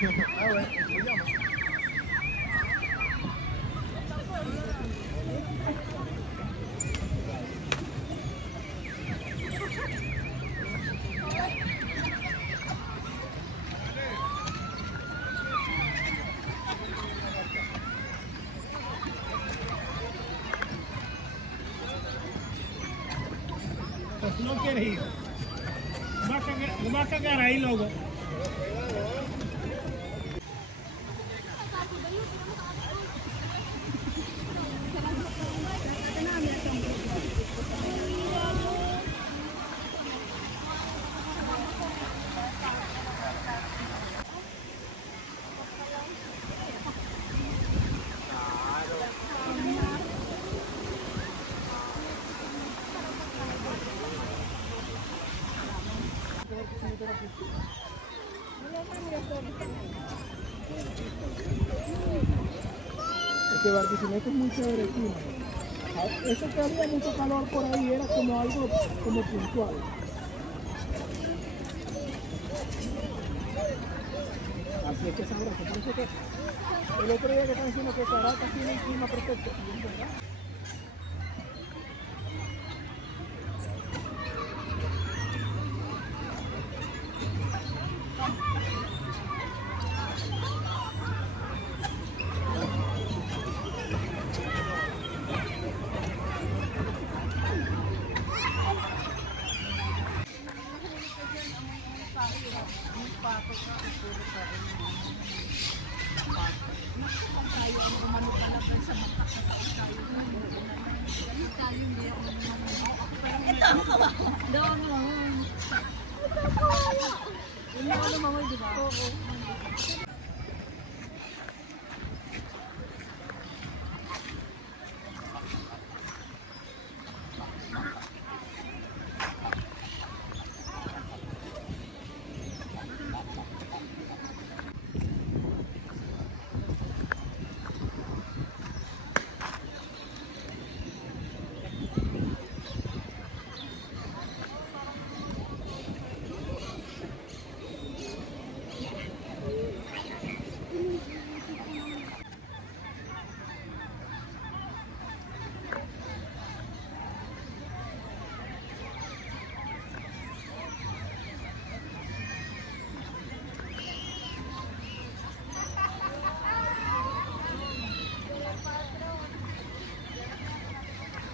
Ah ouais, c'est bien. No quieres ir. Lo va a cagar ahí, loco. Este Barquisimeto es muy chévere aquí, ¿no? Eso que había mucho calor por ahí era como algo como puntual. Así es que sabroso. Por eso que el otro día que están diciendo que Caracas tiene un clima perfecto, y es verdad. Doon mo. Doon mo, di ba? Oo.